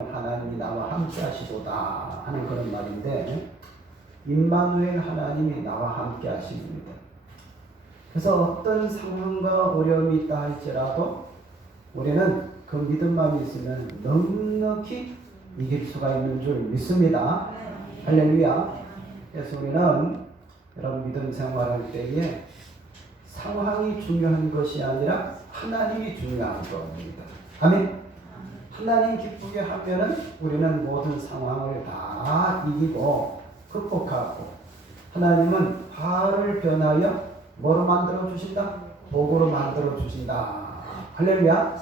하나님이 나와 함께 하시도다 하는 그런 말인데, 임마누엘 하나님이 나와 함께 하십니다. 그래서 어떤 상황과 어려움이 있다 할지라도 우리는 그 믿음만 있으면 넉넉히 이길 수가 있는 줄 믿습니다. 할렐루야. 그래서 우리는 여러분 믿음 생활할 때에 상황이 중요한 것이 아니라 하나님이 중요한 겁니다. 아멘. 하나님 기쁘게 하면은 우리는 모든 상황을 다 이기고 극복하고, 하나님은 화를 변하여 뭐로 만들어 주신다? 복으로 만들어 주신다. 할렐루야.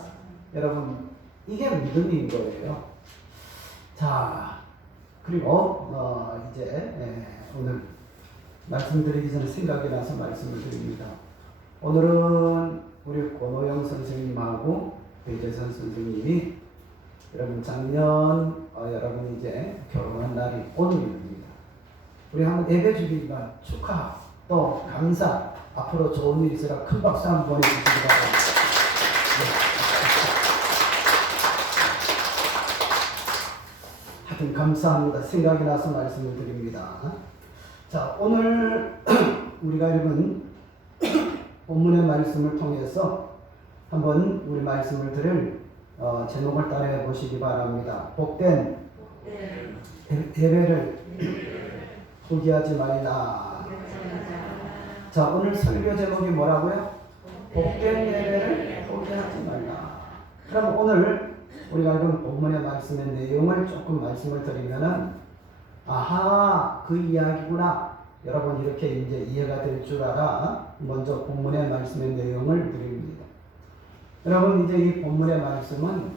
여러분, 이게 믿음인 거예요. 자, 그리고 이제 오늘 말씀드리기 전에 생각이 나서 말씀을 드립니다. 오늘은 우리 권호영 선생님하고 배재선 선생님이 여러분 작년 여러분 이제 결혼한 날이 오늘입니다. 우리 한번 예배 주기가 축하 또 감사, 앞으로 좋은 일 있으라 큰 박수 한번 보내주시기 바랍니다. 하여튼 감사합니다. 생각이 나서 말씀을 드립니다. 자, 오늘 우리가 읽은 본문의 말씀을 통해서 한번 우리 말씀을 들을 제목을 따라해 보시기 바랍니다. 복된 예배를 포기하지 말라. 자, 오늘 설교 제목이 뭐라고요? 복된 예배를 포기하지 말라. 그럼 오늘 우리가 읽은 본문의 말씀의 내용을 조금 말씀을 드리면은, 아하, 그 이야기구나. 여러분 이렇게 이제 이해가 될 줄 알아 먼저 본문의 말씀의 내용을 드립니다. 여러분 이제 이 본문의 말씀은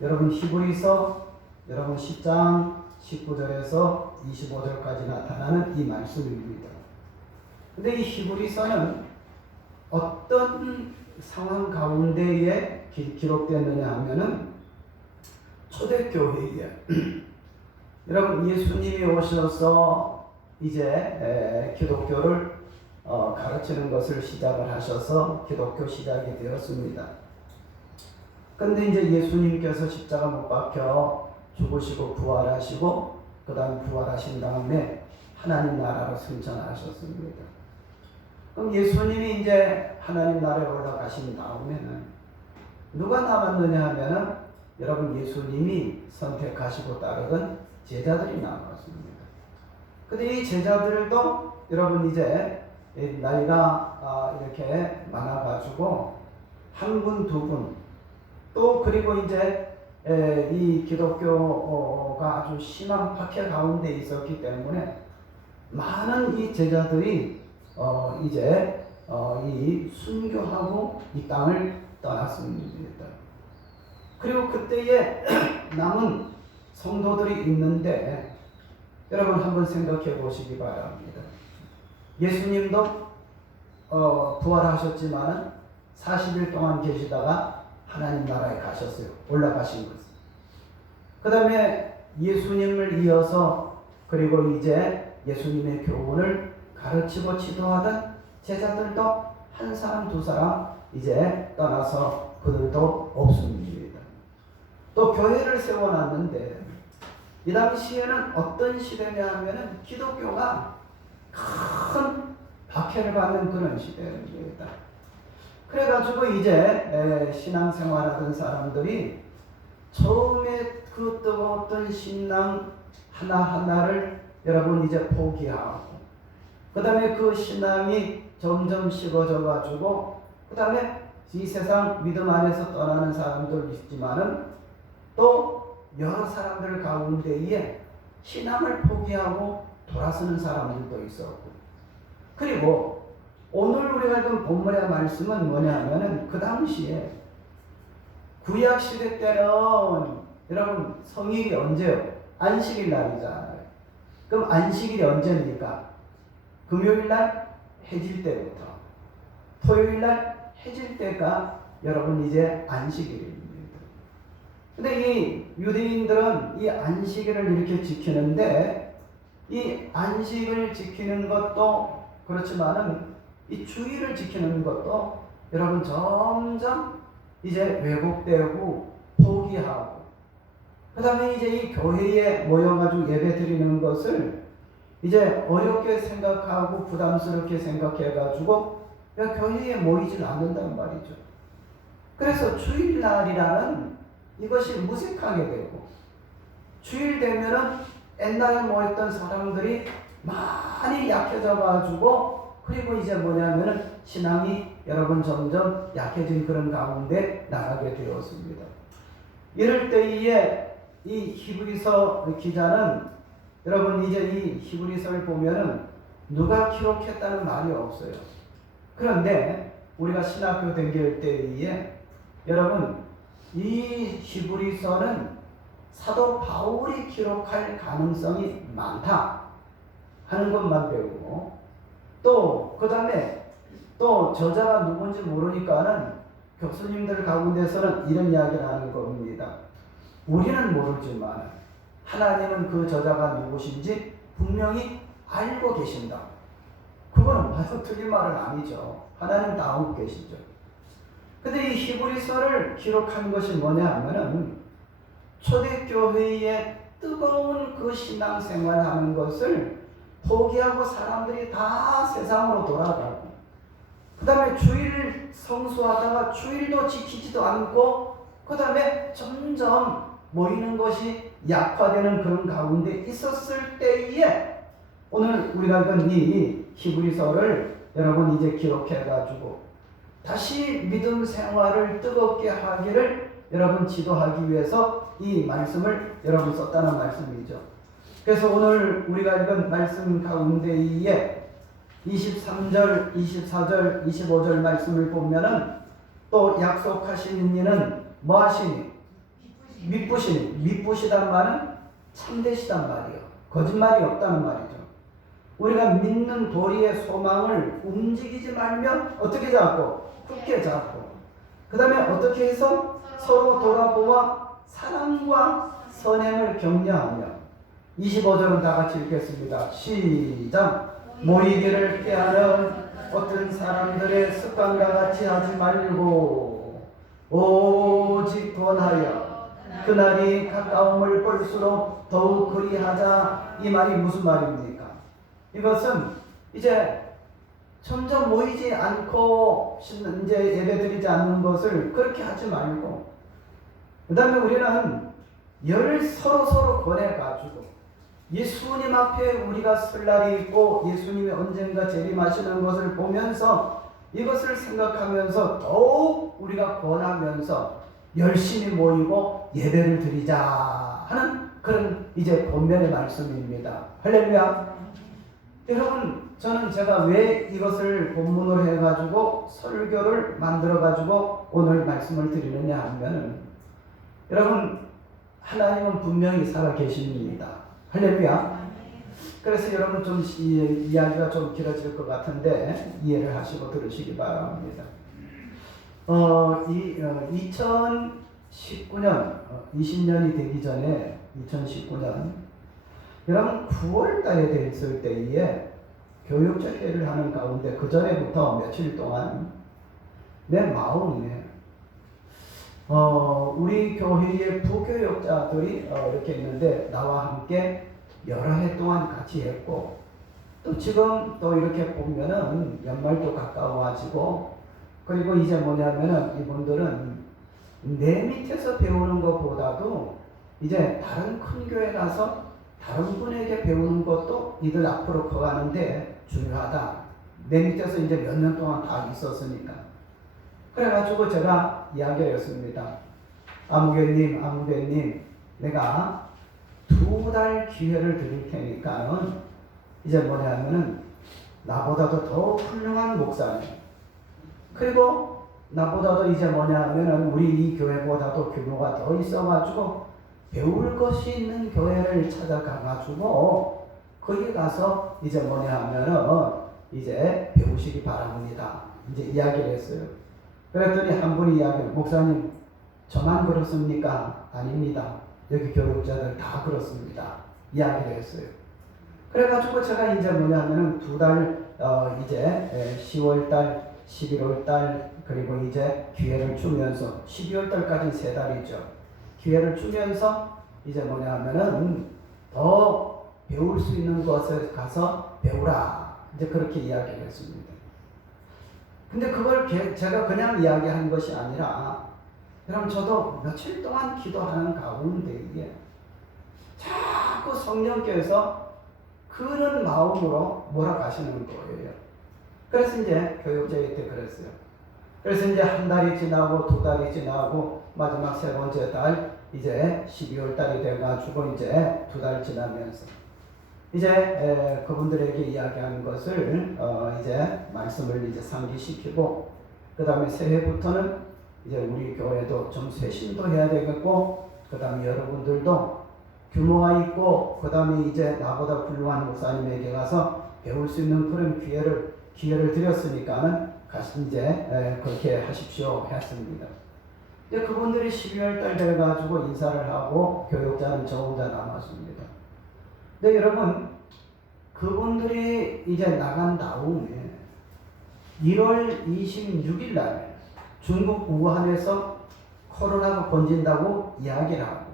여러분 히브리서 여러분 10장 19절에서 25절까지 나타나는 이 말씀입니다. 근데 이 히브리서는 어떤 상황 가운데에 기록됐느냐 하면은 초대교회에 여러분 예수님이 오셔서 이제 기독교를 가르치는 것을 시작을 하셔서 기독교 시작이 되었습니다. 그런데 이제 예수님께서 십자가 못 박혀 죽으시고 부활하시고 그 다음 부활하신 다음에 하나님 나라로 승천하셨습니다. 그럼 예수님이 이제 하나님 나라에 올라가신 다음에는 누가 남았느냐 하면은 여러분 예수님이 선택하시고 따르던 제자들이 남았습니다. 근데 이 제자들도 여러분 이제 나이가 이렇게 많아가지고 한 분, 두 분, 또 그리고 이제 이 기독교가 아주 심한 박해 가운데 있었기 때문에 많은 이 제자들이 이제 이 순교하고 이 땅을 떠났습니다. 그리고 그때에 남은 성도들이 있는데 여러분 한번 생각해 보시기 바랍니다. 예수님도 부활하셨지만은 40일 동안 계시다가 하나님 나라에 가셨어요. 올라가신 거죠. 그 다음에 예수님을 이어서 그리고 이제 예수님의 교훈을 가르치고 지도하던 제자들도 한 사람 두 사람 이제 떠나서 그들도 없습니다. 또 교회를 세워놨는데 이 당시에는 어떤 시대냐 하면은 기독교가 큰 박해를 받는 그런 시대입니다. 그래가지고 이제 신앙생활하던 사람들이 처음에 그 뜨거웠던 신앙 하나하나를 여러분 이제 포기하고, 그 다음에 그 신앙이 점점 식어져 가지고 그 다음에 이 세상 믿음 안에서 떠나는 사람도 있지만은 또 여러 사람들 가운데에 신앙을 포기하고 돌아서는 사람들도 있었고, 그리고 오늘 우리가 읽은 본문의 말씀은 뭐냐면은 그 당시에 구약 시대 때는 여러분 성일이 언제요? 안식일 날이잖아요. 그럼 안식일이 언제입니까? 금요일 날 해질 때부터 토요일 날 해질 때가 여러분 이제 안식일입니다. 근데 이 유대인들은 이 안식일을 이렇게 지키는데 이 안식을 지키는 것도 그렇지만은 이 주일을 지키는 것도 여러분 점점 이제 왜곡되고 포기하고 그 다음에 이제 이 교회에 모여가지고 예배 드리는 것을 이제 어렵게 생각하고 부담스럽게 생각해가지고 교회에 모이질 않는단 말이죠. 그래서 주일날이라는 이것이 무색하게 되고, 주일 되면은 옛날에 모였던 사람들이 많이 약해져가지고, 그리고 이제 뭐냐면은 신앙이 여러분 점점 약해진 그런 가운데 나가게 되었습니다. 이럴 때에 이 히브리서 기자는 여러분 이제 이 히브리서를 보면은 누가 기록했다는 말이 없어요. 그런데 우리가 신학교 다닐 때에 여러분 이 히브리서는 사도 바울이 기록할 가능성이 많다 하는 것만 배우고, 또 그 다음에 또 저자가 누군지 모르니까는 교수님들 가운데서는 이런 이야기를 하는 겁니다. 우리는 모르지만 하나님은 그 저자가 누구신지 분명히 알고 계신다. 그거는 맞아 틀린 말은 아니죠. 하나님 다 알고 계시죠. 근데 이 히브리서를 기록한 것이 뭐냐 하면은 초대교회의 뜨거운 그 신앙생활 하는 것을 포기하고 사람들이 다 세상으로 돌아가고, 그 다음에 주일을 성수하다가 주일도 지키지도 않고, 그 다음에 점점 모이는 것이 약화되는 그런 가운데 있었을 때에 오늘 우리가 읽은 이 히브리서를 여러분 이제 기록해가지고 다시 믿음 생활을 뜨겁게 하기를 여러분 지도하기 위해서 이 말씀을 여러분 썼다는 말씀이죠. 그래서 오늘 우리가 읽은 말씀 가운데에 23절, 24절, 25절 말씀을 보면은 또 약속하신 이는 뭐 하시니? 미쁘시니. 미쁘시단 말은 참되시단 말이에요. 거짓말이 없다는 말이죠. 우리가 믿는 도리의 소망을 움직이지 말며 어떻게 잡고? 굳게 잡고, 그 다음에 어떻게 해서 서로 돌아보아 사랑과 선행을 격려하며. 25절은 다 같이 읽겠습니다. 시작. 모이기를 피하는 어떤 사람들의 습관과 같이 하지 말고 오직 권하여 그날이 가까움을 볼수록 더욱 그리하자. 이 말이 무슨 말입니까? 이것은 이제 점점 모이지 않고 이제 예배드리지 않는 것을 그렇게 하지 말고, 그 다음에 우리는 서로 권해가지고 예수님 앞에 우리가 설 날이 있고 예수님이 언젠가 재림하시는 것을 보면서 이것을 생각하면서 더욱 우리가 권하면서 열심히 모이고 예배를 드리자 하는 그런 이제 본면의 말씀입니다. 할렐루야. 여러분, 제가 왜 이것을 본문으로 해가지고 설교를 만들어가지고 오늘 말씀을 드리느냐 하면, 여러분, 하나님은 분명히 살아 계십니다. 할렐루야. 그래서 여러분 좀 이야기가 좀 길어질 것 같은데 이해를 하시고 들으시기 바랍니다. 2019년 20년이 되기 전에 2019년 여러분 9월 달에 됐을 때에 교육적회를 하는 가운데 그 전에부터 며칠 동안 내 마음에 우리 교회의 부교육자들이 이렇게 있는데 나와 함께 여러 해 동안 같이 했고, 또 지금 또 이렇게 보면은 연말도 가까워지고, 그리고 이제 뭐냐면은 이분들은 내 밑에서 배우는 것보다도 이제 다른 큰 교회 가서 다른 분에게 배우는 것도 이들 앞으로 커가는데 중요하다. 내 밑에서 이제 몇 년 동안 다 있었으니까. 그래가지고 제가 이야기를 했습니다. 아무개님, 내가 2달 기회를 드릴 테니까는 이제 뭐냐면은 나보다도 더 훌륭한 목사님, 그리고 나보다도 이제 뭐냐면은 우리 이 교회보다도 규모가 더 있어가지고 배울 것이 있는 교회를 찾아가가지고 거기 가서 이제 뭐냐면은 이제 배우시기 바랍니다. 이제 이야기를 했어요. 그랬더니 한 분이 목사님, 저만 그렇습니까? 아닙니다. 여기 교육자들 다 그렇습니다. 이야기를 했어요. 그래가지고 제가 이제 뭐냐면은 2달, 이제 10월달, 11월달, 그리고 이제 기회를 주면서 12월달까지 3달이죠. 기회를 주면서 이제 뭐냐 하면은 더 배울 수 있는 곳에 가서 배우라. 이제 그렇게 이야기를 했습니다. 근데 그걸 제가 그냥 이야기한 것이 아니라, 그럼 저도 며칠 동안 기도하는 가운데에 자꾸 성령께서 그런 마음으로 몰아가시는 거예요. 그래서 이제 교육자회 때 그랬어요. 그래서 이제 한 달이 지나고 두 달이 지나고 마지막 세 번째 달 이제 12월 달이 돼가지고 이제 두 달 지나면서 이제 그분들에게 이야기하는 것을 이제 말씀을 이제 상기시키고, 그 다음에 새해부터는 이제 우리 교회도 좀 쇄신도 해야 되겠고, 그 다음에 여러분들도 규모가 있고, 그 다음에 이제 나보다 훌륭한 목사님에게 가서 배울 수 있는 그런 기회를 드렸으니까는 이제 그렇게 하십시오 했습니다. 이제 그분들이 12월 달 돼가지고 인사를 하고 교육자는 저 혼자 남았습니다. 근데 여러분, 그분들이 이제 나간 다음에 1월 26일 날 중국 우한에서 코로나가 번진다고 이야기를 하고,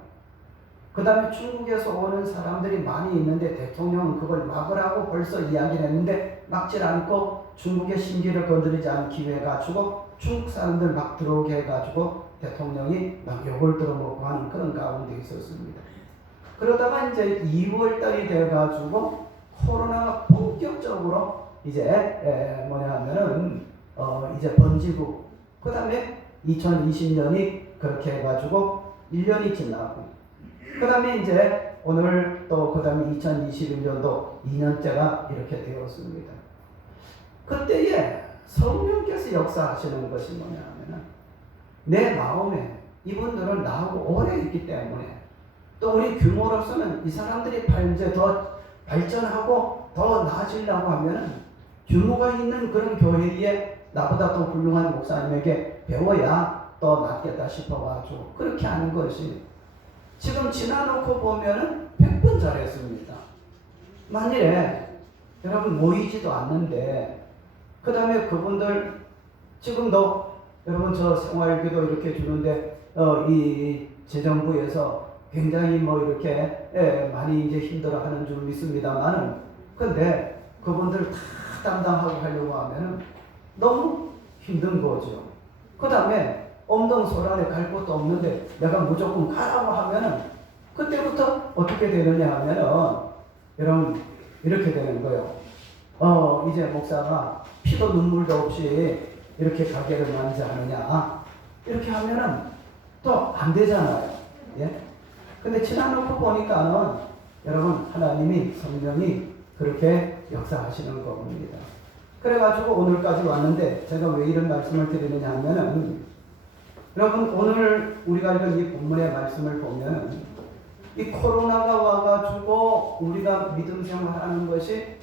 그 다음에 중국에서 오는 사람들이 많이 있는데 대통령은 그걸 막으라고 벌써 이야기를 했는데 막질 않고 중국의 심기를 건드리지 않기 위해 가지고 중국 사람들 막 들어오게 해가지고 대통령이 막 욕을 들어먹고 하는 그런 가운데 있었습니다. 그러다가 이제 2월 달이 돼가지고 코로나가 본격적으로 이제 뭐냐 하면은 이제 번지고, 그 다음에 2020년이 그렇게 해가지고 1년이 지나고, 그 다음에 이제 오늘 또 그 다음에 2021년도 2년째가 이렇게 되었습니다. 그때에 성령께서 역사하시는 것이 뭐냐 하면은 내 마음에 이분들은 나하고 오래 있기 때문에, 또 우리 규모로서는 이 사람들이 이제 더 발전하고 더 나아지려고 하면은 규모가 있는 그런 교회에 나보다 더 훌륭한 목사님에게 배워야 더 낫겠다 싶어가지고 그렇게 하는 것이, 지금 지나놓고 보면은 100번 잘했습니다. 만일에 여러분 모이지도 않는데, 그 다음에 그분들 지금도 여러분 저 생활비도 이렇게 주는데 이 재정부에서 굉장히 뭐 이렇게 많이 이제 힘들어하는 줄 믿습니다만은, 근데 그분들 다 담당하고 하려고 하면은 너무 힘든 거죠. 그 다음에 엄동소란에 갈 곳도 없는데 내가 무조건 가라고 하면은 그때부터 어떻게 되느냐 하면은 여러분 이렇게 되는 거예요. 이제 목사가 피도 눈물도 없이 이렇게 가게를 만지 않느냐, 이렇게 하면은 또 안 되잖아요. 예? 근데 지나놓고 보니까는 여러분 하나님이 성령이 그렇게 역사하시는 겁니다. 그래가지고 오늘까지 왔는데 제가 왜 이런 말씀을 드리느냐 하면은, 여러분 오늘 우리가 읽은 이 본문의 말씀을 보면 이 코로나가 와가지고 우리가 믿음 생활하는 것이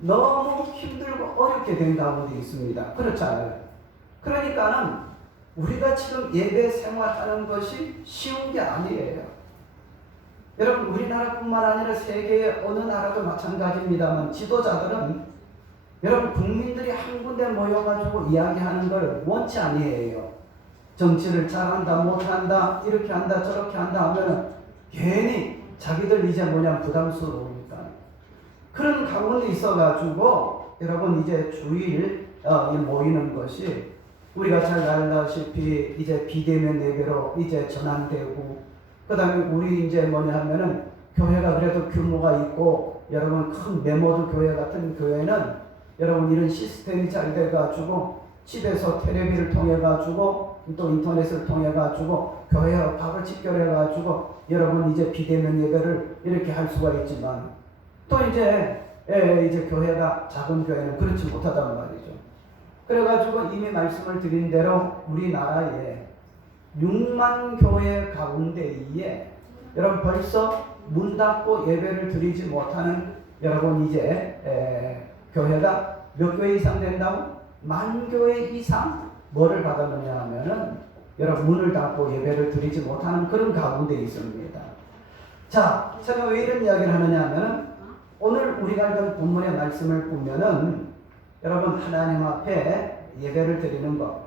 너무 힘들고 어렵게 된 가운데 있습니다. 그렇잖아요. 그러니까는 우리가 지금 예배 생활하는 것이 쉬운 게 아니에요. 여러분 우리나라뿐만 아니라 세계의 어느 나라도 마찬가지입니다만, 지도자들은 여러분 국민들이 한 군데 모여가지고 이야기하는 걸 원치 아니에요. 정치를 잘한다 못한다 이렇게 한다 저렇게 한다 하면은 괜히 자기들 이제 뭐냐 부담스러우니까 그런 가운데 있어가지고 여러분 이제 주일 모이는 것이 우리가 잘 알다시피 이제 비대면 예배로 이제 전환되고, 그 다음에 우리 이제 뭐냐 하면은 교회가 그래도 규모가 있고 여러분 큰 메모드 교회 같은 교회는 여러분 이런 시스템이 잘 돼가지고 집에서 텔레비를 통해 가지고 또 인터넷을 통해 가지고 교회와 밥을 직결해 가지고 여러분 이제 비대면 예배를 이렇게 할 수가 있지만, 또 이제 교회가 작은 교회는 그렇지 못하단 말이죠. 그래가지고 이미 말씀을 드린 대로 우리나라에 6만 교회 가운데에 여러분 벌써 문 닫고 예배를 드리지 못하는 여러분 이제 교회가 몇 교회 이상 된다고? 10,000교회 이상 뭐를 받았느냐 하면은 여러분 문을 닫고 예배를 드리지 못하는 그런 가운데 있습니다. 자, 제가 왜 이런 이야기를 하느냐 하면은 오늘 우리가 읽은 본문의 말씀을 보면은 여러분 하나님 앞에 예배를 드리는 것,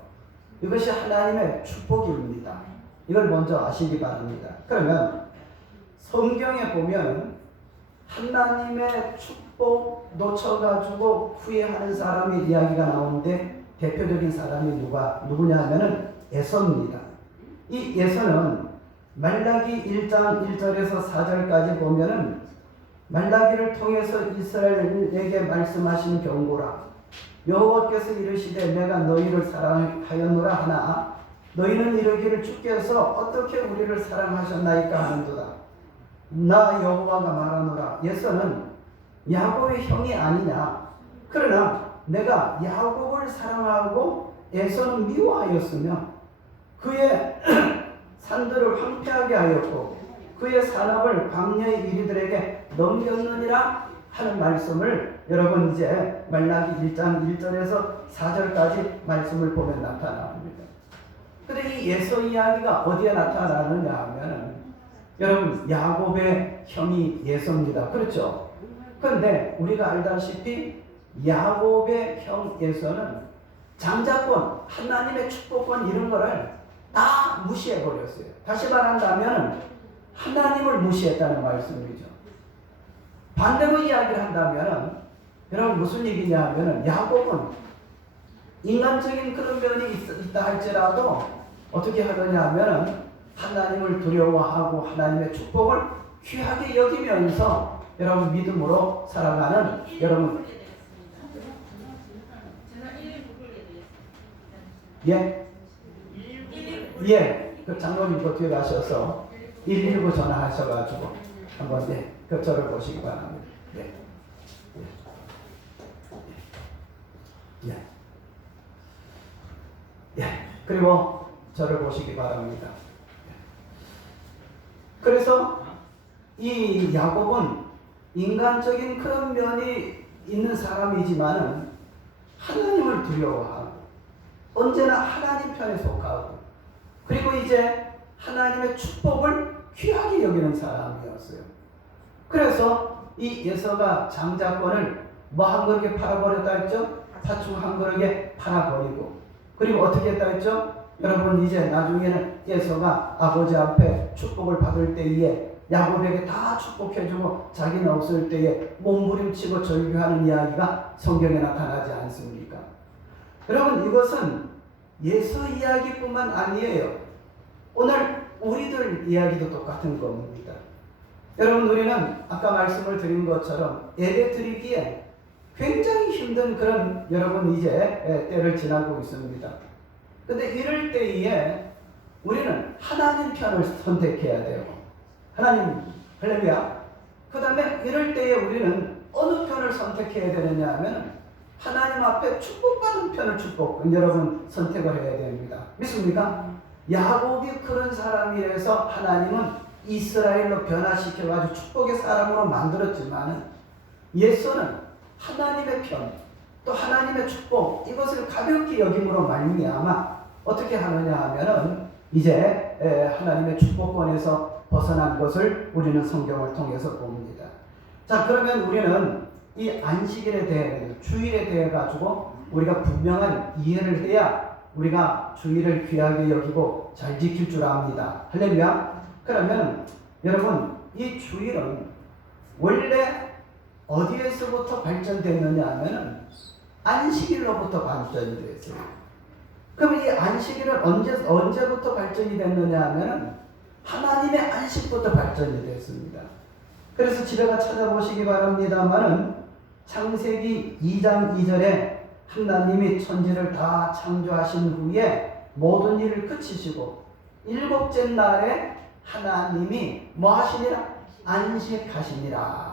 이것이 하나님의 축복입니다. 이걸 먼저 아시기 바랍니다. 그러면 성경에 보면 하나님의 축복 놓쳐가지고 후회하는 사람의 이야기가 나오는데 대표적인 사람이 누구냐 하면은 에서입니다. 이 에서는 말라기 1장 1절에서 4절까지 보면은 말라기를 통해서 이스라엘에게 말씀하신 경고라. 여호와께서 이르시되 내가 너희를 사랑하였노라 하나 너희는 이르기를 주께서 어떻게 우리를 사랑하셨나이까 하는도다. 나 여호와가 말하노라. 에서는 야곱의 형이 아니냐. 그러나 내가 야곱을 사랑하고 에서는 미워하였으며 그의 산들을 황폐하게 하였고 그의 산업을 광야의 이리들에게 넘겼느니라 하는 말씀을 여러분 이제 말라기 1장 1절에서 4절까지 말씀을 보면 나타납니다. 근데 이 에서 이야기가 어디에 나타나느냐 하면은 여러분 야곱의 형이 에서입니다. 그렇죠? 그런데 우리가 알다시피 야곱의 형 에서는 장자권, 하나님의 축복권 이런 거를 다 무시해 버렸어요. 다시 말한다면 하나님을 무시했다는 말씀이죠. 반대로 이야기를 한다면 여러분 무슨 얘기냐 하면 야곱은 인간적인 그런 면이 있다 할지라도 어떻게 하느냐 하면 하나님을 두려워하고 하나님의 축복을 귀하게 여기면서 여러분 믿음으로 살아가는 여러분 그 장로님 그 뒤에 가셔서 119 전화하셔가지고 한번 그 저를 보시기 바랍니다. 그리고 저를 보시기 바랍니다. 그래서 이 야곱은 인간적인 그런 면이 있는 사람이지만은 하나님을 두려워하고 언제나 하나님 편에 속하고 그리고 이제 하나님의 축복을 귀하게 여기는 사람이었어요. 그래서 이 에서가 장자권을 뭐 한 그릇에 팔아버렸다 했죠? 파충 한 그릇에 팔아버리고 그리고 어떻게 했다 했죠? 여러분 이제 나중에는 에서가 아버지 앞에 축복을 받을 때에 야곱에게 다 축복해주고 자기는 없을 때에 몸부림치고 절규하는 이야기가 성경에 나타나지 않습니까? 여러분 이것은 예수 이야기뿐만 아니에요. 오늘 우리들 이야기도 똑같은 겁니다. 여러분 우리는 아까 말씀을 드린 것처럼 예배 드리기에 굉장히 힘든 그런 여러분 이제 때를 지나고 있습니다. 근데 이럴 때에 우리는 하나님 편을 선택해야 돼요. 하나님, 할렐루야. 그 다음에 이럴 때에 우리는 어느 편을 선택해야 되느냐 하면 하나님 앞에 축복받는 편을 여러분 선택을 해야 됩니다. 믿습니까? 야곱이 그런 사람이라서 하나님은 이스라엘로 변화시켜가지고 축복의 사람으로 만들었지만 예수는 하나님의 편, 또 하나님의 축복 이것을 가볍게 여김으로 말미암아 어떻게 하느냐 하면은 이제 하나님의 축복권에서 벗어난 것을 우리는 성경을 통해서 봅니다. 자, 그러면 우리는 이 안식일에 대해 주일에 대해 가지고 우리가 분명한 이해를 해야 우리가 주일을 귀하게 여기고 잘 지킬 줄 압니다. 할렐루야. 그러면 여러분 이 주일은 원래 어디에서부터 발전됐느냐 하면은 안식일로부터 발전이 됐어요. 그럼 이 안식일은 언제부터 발전이 됐느냐 하면은 하나님의 안식부터 발전이 됐습니다. 그래서 집에가 찾아보시기 바랍니다만은 창세기 2장 2절에 하나님이 천지를 다 창조하신 후에 모든 일을 그치시고 일곱째 날에 하나님이 뭐 하시니라? 안식하시니라.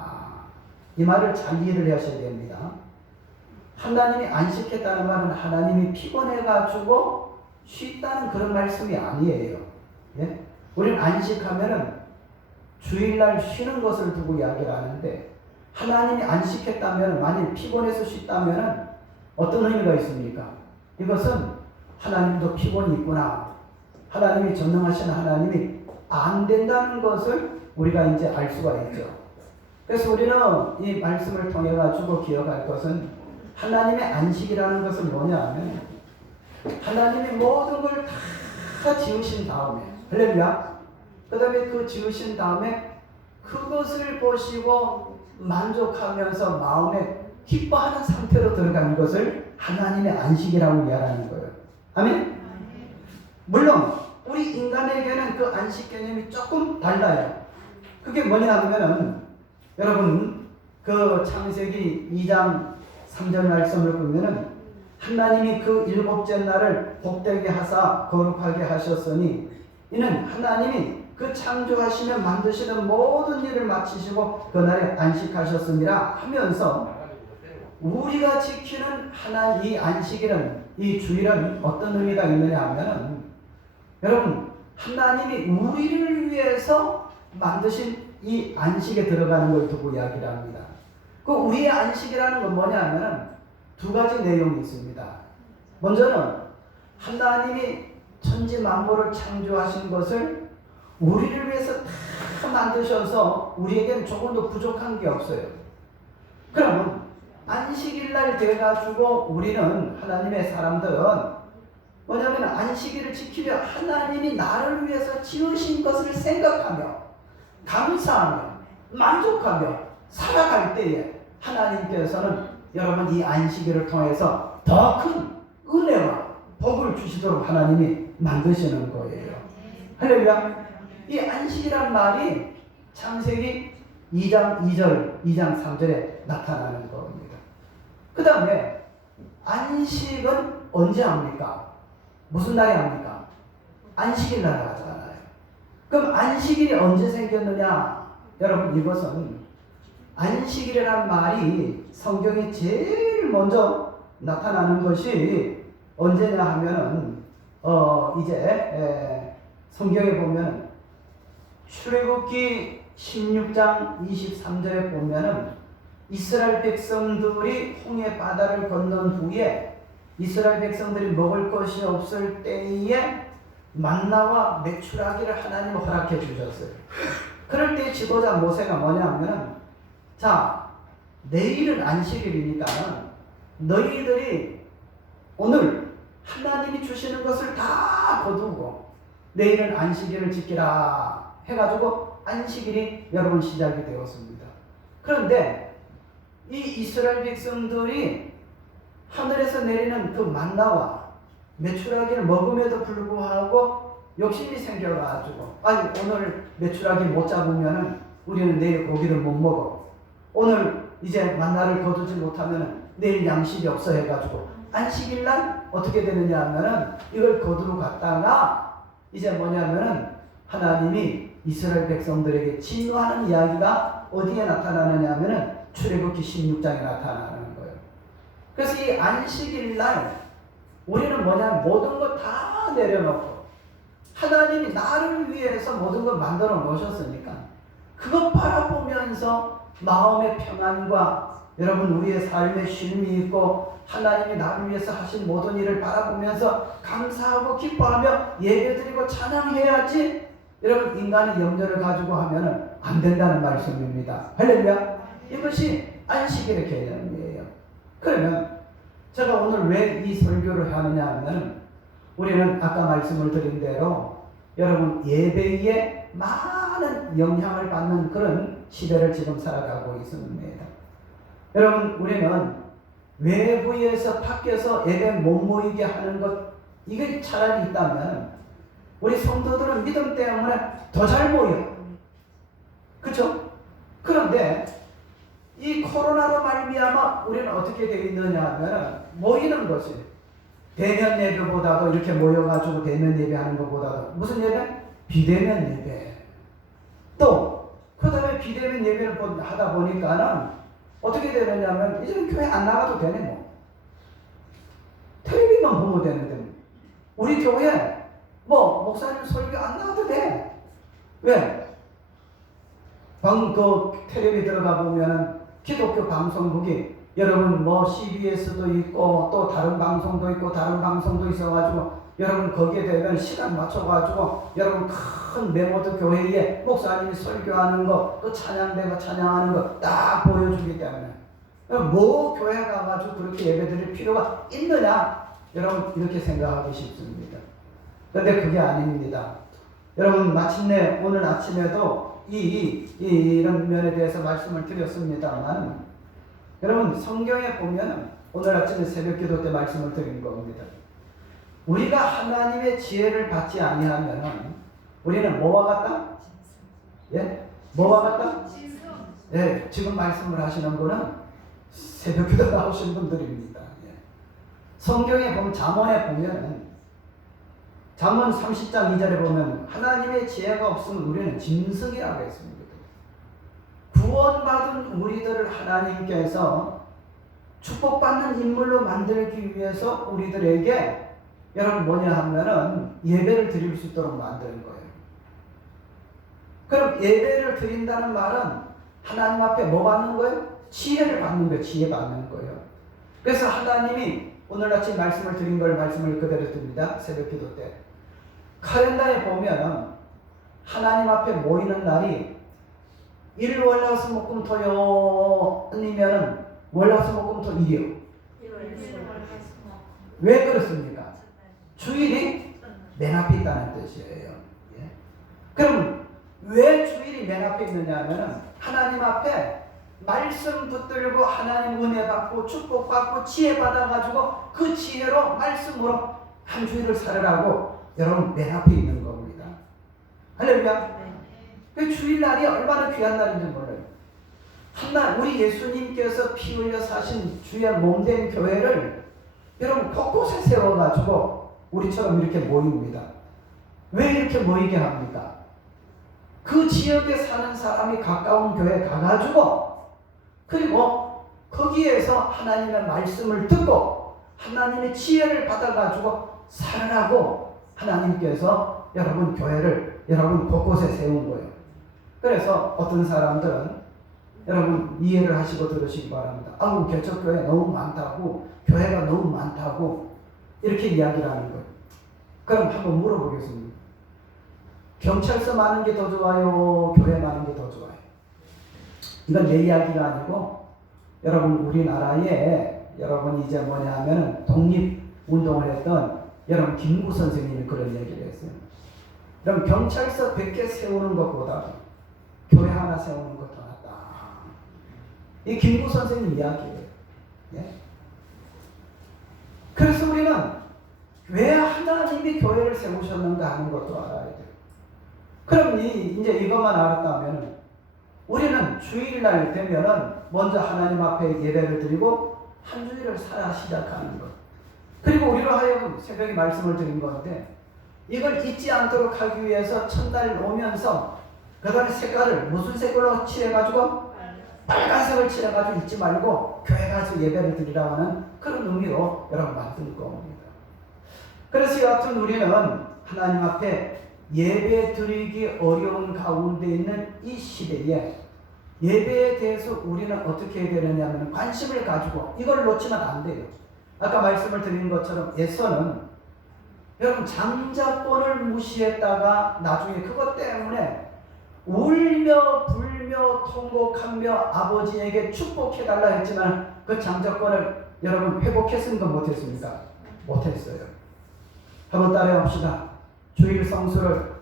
이 말을 잘 이해를 하셔야 됩니다. 하나님이 안식했다는 말은 하나님이 피곤해가지고 쉬었다는 그런 말씀이 아니에요. 예? 우리는 안식하면은 주일날 쉬는 것을 두고 이야기를 하는데 하나님이 안식했다면 만일 피곤해서 쉬었다면 어떤 의미가 있습니까? 이것은 하나님도 피곤이 있구나. 하나님이 전능하신 하나님이 안 된다는 것을 우리가 이제 알 수가 있죠. 그래서 우리는 이 말씀을 통해 가지고 기억할 것은 하나님의 안식이라는 것은 뭐냐 하면 하나님이 모든 걸 다 지으신 다음에 할렐루야. 그 다음에 그 지으신 다음에 이것을 보시고 만족하면서 마음에 기뻐하는 상태로 들어가는 것을 하나님의 안식이라고 이야기하는 거예요. 아멘? 물론 우리 인간에게는 그 안식 개념이 조금 달라요. 그게 뭐냐 하면은 여러분 그 창세기 2장 3절 말씀을 보면은 하나님이 그 일곱째 날을 복되게 하사 거룩하게 하셨으니 이는 하나님이 그 창조하시며 만드시는 모든 일을 마치시고 그날에 안식하셨습니다 하면서 우리가 지키는 이 안식일은, 이 주일은 어떤 의미가 있느냐 하면은 여러분 하나님이 우리를 위해서 만드신 이 안식에 들어가는 걸 두고 이야기를 합니다. 그 우리의 안식이라는 건 뭐냐 하면은 두 가지 내용이 있습니다. 먼저는 하나님이 천지 만물을 창조하신 것을 우리를 위해서 다 만드셔서 우리에겐 조금도 부족한 게 없어요. 그러면 안식일날 돼가지고 우리는 하나님의 사람들은 뭐냐면 안식일을 지키려 하나님이 나를 위해서 지으신 것을 생각하며 감사하며 만족하며 살아갈 때에 하나님께서는 여러분 이 안식일을 통해서 더 큰 은혜와 복을 주시도록 하나님이 만드시는 거예요. 할렐루야. 이 안식이란 말이 창세기 2장 2절, 2장 3절에 나타나는 겁니다. 그 다음에 안식은 언제 합니까? 무슨 날에 합니까? 안식일 날 하잖아요. 그럼 안식일이 언제 생겼느냐? 여러분 이것은 안식일이란 말이 성경에 제일 먼저 나타나는 것이 언제냐 하면은 성경에 보면 출애굽기 16장 23절에 보면은 이스라엘 백성들이 홍해 바다를 건넌 후에 이스라엘 백성들이 먹을 것이 없을 때에 만나와 메추라기를 하나님 허락해 주셨어요. 그럴 때 지도자 모세가 뭐냐 하면은 자, 내일은 안식일이니까는 너희들이 오늘 하나님이 주시는 것을 다 거두고 내일은 안식일을 지키라 해가지고 안식일이 여러분 시작이 되었습니다. 그런데 이 이스라엘 백성들이 하늘에서 내리는 그 만나와 메추라기를 먹음에도 불구하고 욕심이 생겨가지고 아니 오늘 메추라기 못 잡으면은 우리는 내일 고기를 못 먹어. 오늘 이제 만나를 거두지 못하면 내일 양식이 없어 해가지고 안식일날 어떻게 되느냐 하면은 이걸 거두러 갔다가 이제 뭐냐면은 하나님이 이스라엘 백성들에게 진노하는 이야기가 어디에 나타나느냐 하면은 출애굽기 16장에 나타나는 거예요. 그래서 이 안식일날 우리는 뭐냐 모든 것 다 내려놓고 하나님이 나를 위해서 모든 걸 만들어 놓으셨으니까 그것 바라보면서 마음의 평안과 여러분 우리의 삶에 쉼이 있고 하나님이 나를 위해서 하신 모든 일을 바라보면서 감사하고 기뻐하며 예배드리고 찬양해야지 여러분 인간의 염려를 가지고 하면은 안 된다는 말씀입니다. 할렐루야. 이것이 안식일의 개념이에요. 그러면 제가 오늘 왜 이 설교를 하느냐 하면 우리는 아까 말씀을 드린 대로 여러분 예배에 많은 영향을 받는 그런 시대를 지금 살아가고 있습니다. 여러분 우리는 외부에서 밖에서 예배 못 모이게 하는 것 이게 차라리 있다면 우리 성도들은 믿음 때문에 더 잘 모여요. 그렇죠? 그런데 이 코로나로 말미암아 우리는 어떻게 되어 있느냐 하면 모이는 것이 대면 예배보다도 이렇게 모여가지고 대면 예배하는 것보다도 무슨 예배? 비대면 예배. 또 그 다음에 비대면 예배를 하다 보니까는 어떻게 되느냐면 이제는 교회 안 나가도 되네 뭐. 텔레비만 보면 되는데 우리 교회 뭐 목사님 설교 안 나가도 돼. 왜? 그 텔레비 들어가 보면은 기독교 방송국이 여러분 뭐 CBS도 있고 또 다른 방송도 있고 다른 방송도 있어가지고 여러분 거기에 되면 시간 맞춰가지고 여러분 큰 메모드 교회에 목사님이 설교하는 거 또 찬양대가 찬양하는 거 딱 보여주기 때문에 뭐 교회 가가지고 그렇게 예배드릴 필요가 있느냐 여러분 이렇게 생각하기 쉽습니다. 그런데 그게 아닙니다. 여러분 마침내 오늘 아침에도 이런 면에 대해서 말씀을 드렸습니다만, 여러분 성경에 보면 오늘 아침에 새벽기도 때 말씀을 드린 겁니다. 우리가 하나님의 지혜를 받지 아니하면 우리는 뭐와 같다? 예? 뭐와 같다? 예, 지금 말씀을 하시는 분은 새벽기도 나오신 분들입니다. 예. 성경에 보면 잠언에 보면 잠언 30장 2절에 보면 하나님의 지혜가 없으면 우리는 짐승이라고 했습니다. 구원받은 우리들을 하나님께서 축복받는 인물로 만들기 위해서 우리들에게 여러분 뭐냐 하면은 예배를 드릴 수 있도록 만드는 거예요. 그럼 예배를 드린다는 말은 하나님 앞에 뭐 받는 거예요? 지혜를 받는 거예요. 지혜 받는 거예요. 그래서 하나님이 오늘 아침 말씀을 드린 걸 말씀을 그대로 듭니다. 새벽 기도 때. 칼렌더에 보면 하나님 앞에 모이는 날이 일월화수목금토요 아니면은 월화수목금토 일이요. 왜 그렇습니까? 주일이 맨 앞에 있다는 뜻이에요. 예? 그럼 왜 주일이 맨 앞에 있느냐 하면은 하나님 앞에 말씀 붙들고 하나님 은혜 받고 축복 받고 지혜 받아가지고 그 지혜로 말씀으로 한 주일을 살으라고 여러분 맨 앞에 있는 겁니다. 할렐루야. 그 주일날이 얼마나 귀한 날인지 몰라요. 한날 우리 예수님께서 피 흘려 사신 주의 몸된 교회를 여러분 곳곳에 세워가지고 우리처럼 이렇게 모입니다. 왜 이렇게 모이게 합니까? 그 지역에 사는 사람이 가까운 교회에 가가지고 그리고 거기에서 하나님의 말씀을 듣고 하나님의 지혜를 받아가지고 살아가고 하나님께서 여러분 교회를 여러분 곳곳에 세운 거예요. 그래서 어떤 사람들은 여러분 이해를 하시고 들으시기 바랍니다. 아우 개척교회 너무 많다고 교회가 너무 많다고 이렇게 이야기를 하는 거예요. 그럼 한번 물어보겠습니다. 경찰서 많은 게 더 좋아요? 교회 많은 게 더 좋아요? 이건 내 이야기가 아니고 여러분 우리나라에 여러분 이제 뭐냐 하면 독립운동을 했던 여러분 김구 선생님이 그런 얘기를 했어요. 그럼 경찰서 100개 세우는 것보다 교회 하나 세우는 것 더 낫다. 이 김구 선생님 이야기예요. 예? 그래서 우리는 왜 하나님이 교회를 세우셨는가 하는 것도 알아야 돼요. 그럼 이제 이것만 알았다면 우리는 주일날 되면은 먼저 하나님 앞에 예배를 드리고 한 주일을 살아 시작하는 것. 그리고 우리로 하여금 새벽에 말씀을 드린 건데 이걸 잊지 않도록 하기 위해서 첫날 오면서 그 다음에 색깔을 무슨 색깔로 칠해가지고 빨간색을 칠해가지고 잊지 말고 교회 가서 예배를 드리라고 하는 그런 의미로 여러분 만든 겁니다. 그래서 여하튼 우리는 하나님 앞에 예배 드리기 어려운 가운데 있는 이 시대에 예배에 대해서 우리는 어떻게 해야 되느냐 하면 관심을 가지고 이걸 놓치면 안 돼요. 아까 말씀을 드린 것처럼 에서는 여러분 장자권을 무시했다가 나중에 그것 때문에 울며 불며 통곡하며 아버지에게 축복해달라 했지만 그 장자권을 여러분 회복했습니까? 못했습니까? 못했어요. 한번 따라해 봅시다. 주일 성수를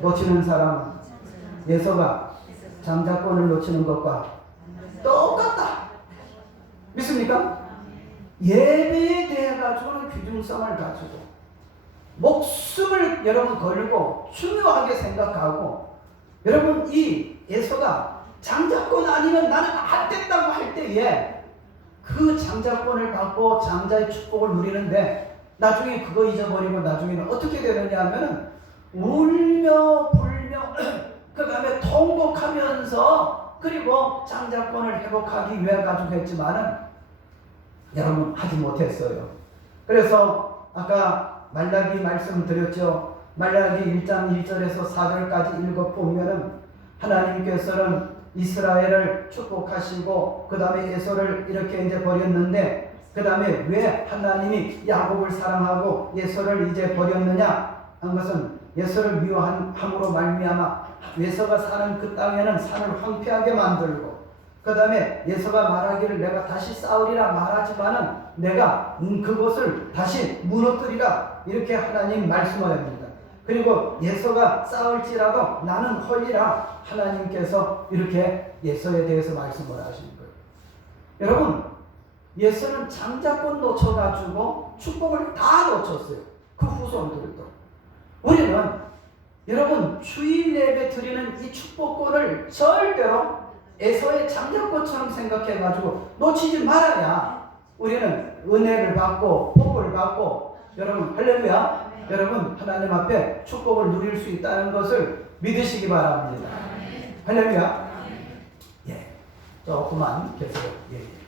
놓치는 사람은 예서가 장자권을 놓치는 것과 똑같다. 믿습니까? 예배에 대해 가지고는 귀중성을 가지고 목숨을 여러분 걸고 중요하게 생각하고 여러분 이 예서가 장자권 아니면 나는 안 된다고 할 때에 그 장자권을 받고 장자의 축복을 누리는데 나중에 그거 잊어버리고 나중에는 어떻게 되느냐 하면은 울며 불며 그 다음에 통곡하면서 그리고 장자권을 회복하기 위해 가지고 했지만은 여러분 하지 못했어요. 그래서 아까 말라기 말씀 드렸죠. 말라기 1장 1절에서 4절까지 읽어보면은 하나님께서는 이스라엘을 축복하시고 그 다음에 에서를 이렇게 이제 버렸는데 그 다음에 왜 하나님이 야곱을 사랑하고 에서를 이제 버렸느냐 한 것은 에서를 미워함으로 말미암아 에서가 사는 그 땅에는 산을 황폐하게 만들고 그 다음에 에서가 말하기를 내가 다시 싸우리라 말하지만은 내가 그것을 다시 무너뜨리라 이렇게 하나님 말씀을 합니다. 그리고 예서가 싸울지라도 나는 헐리라. 하나님께서 이렇게 예서에 대해서 말씀을 하시는 거예요. 여러분, 예서는 장자권 놓쳐가지고 축복을 다 놓쳤어요. 그 후손들도. 우리는 여러분 주일 예배 드리는 이 축복권을 절대로 에서의 장자권처럼 생각해가지고 놓치지 말아야 우리는 은혜를 받고 복을 받고 여러분 할렐루야. 여러분 하나님 앞에 축복을 누릴 수 있다는 것을 믿으시기 바랍니다. 할렐루야. 예, 조금만 계속 얘기해.